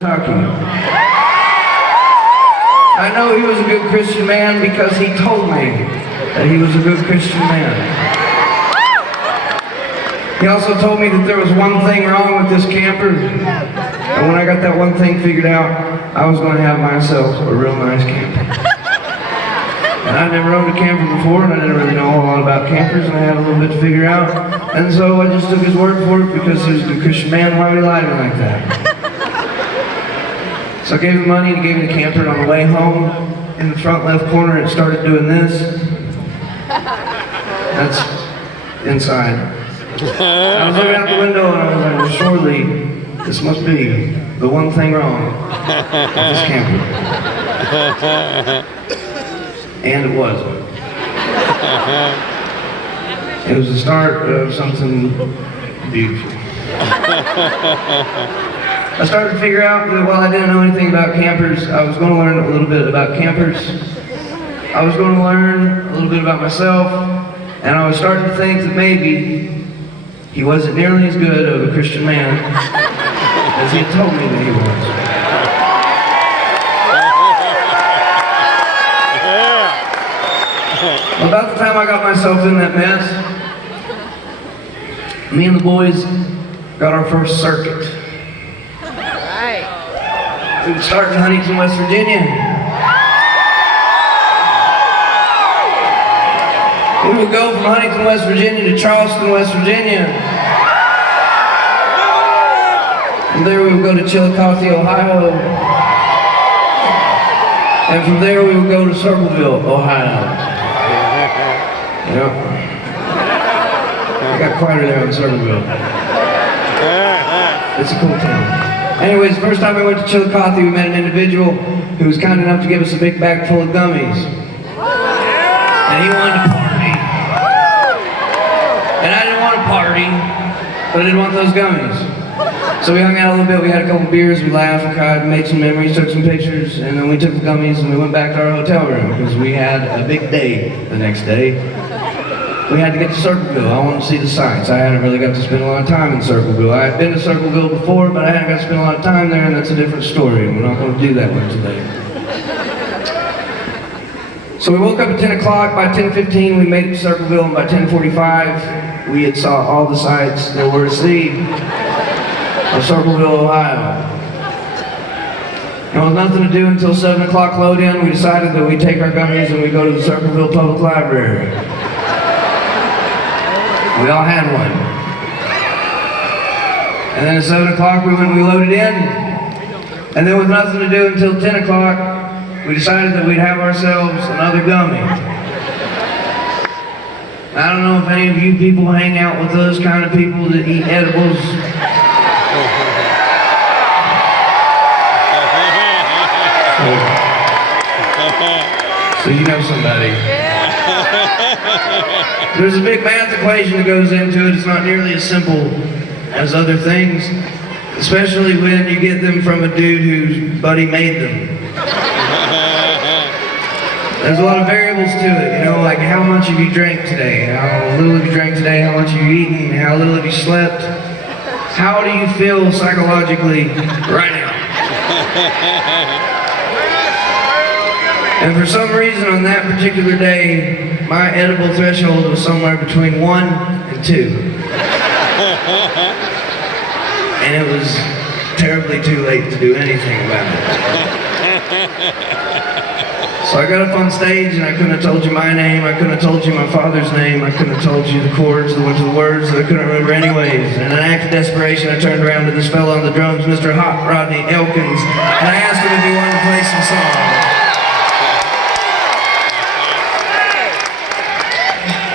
I know he was a good Christian man because he told me that he was a good Christian man. He also told me that there was one thing wrong with this camper, and when I got that one thing figured out, I was going to have myself a real nice camper. And I never owned a camper before, and I didn't really know a whole lot about campers, and I had a little bit to figure out. And so I just took his word for it because he was a good Christian man. Why would he lie to me like that? So I gave him money and he gave me the camper, and on the way home, in the front left corner, it started doing this. That's inside. I was looking out the window and I was like, well, surely this must be the one thing wrong with this camper. And it was. It was the start of something beautiful. I started to figure out that while I didn't know anything about campers, I was going to learn a little bit about campers. I was going to learn a little bit about myself, and I was starting to think that maybe he wasn't nearly as good of a Christian man as he had told me that he was. About the time I got myself in that mess, me and the boys got our first circuit. We would start in Huntington, West Virginia. We would go from Huntington, West Virginia to Charleston, West Virginia. From there we would go to Chillicothe, Ohio. And from there we would go to Circleville, Ohio. Yep. I got quieter there in Circleville. It's a cool town. Anyways, the first time we went to Chillicothe, we met an individual who was kind enough to give us a big bag full of gummies. And he wanted to party. And I didn't want to party, but I didn't want those gummies. So we hung out a little bit, we had a couple beers, we laughed, we cried, made some memories, took some pictures, and then we took the gummies and we went back to our hotel room because we had a big day the next day. We had to get to Circleville. I wanted to see the sights. I hadn't really got to spend a lot of time in Circleville. I had been to Circleville before, but I hadn't got to spend a lot of time there, and that's a different story. We're not going to do that one today. So we woke up at 10 o'clock. By 10:15, we made it to Circleville, and by 10:45, we had saw all the sights there were to see of Circleville, Ohio. There was nothing to do until 7 o'clock load-in. We decided that we'd take our gummies and we'd go to the Circleville Public Library. We all had one. And then at 7 o'clock we went and we loaded in. And then with nothing to do until 10 o'clock, we decided that we'd have ourselves another gummy. I don't know if any of you people hang out with those kind of people that eat edibles. So you know somebody. There's a big math equation that goes into it. It's not nearly as simple as other things, especially when you get them from a dude whose buddy made them. There's a lot of variables to it, you know, like how much have you drank today, how little have you drank today, how much have you eaten, how little have you slept, how do you feel psychologically right now? And for some reason on that particular day, my edible threshold was somewhere between 1 and 2. And it was terribly too late to do anything about it. So I got up on stage and I couldn't have told you my name, I couldn't have told you my father's name, I couldn't have told you the chords that went to the words that I couldn't remember anyways. And in an act of desperation, I turned around to this fellow on the drums, Mr. Hot Rodney Elkins, and I asked him if he wanted to play some songs.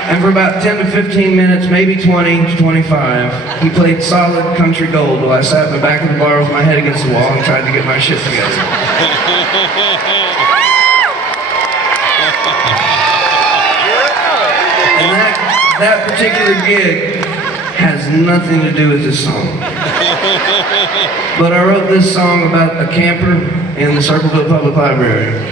And for about 10 to 15 minutes, maybe 20 to 25, he played solid country gold while I sat in the back of the bar with my head against the wall and tried to get my shit together. And that particular gig has nothing to do with this song. But I wrote this song about a camper in the Circleville Public Library.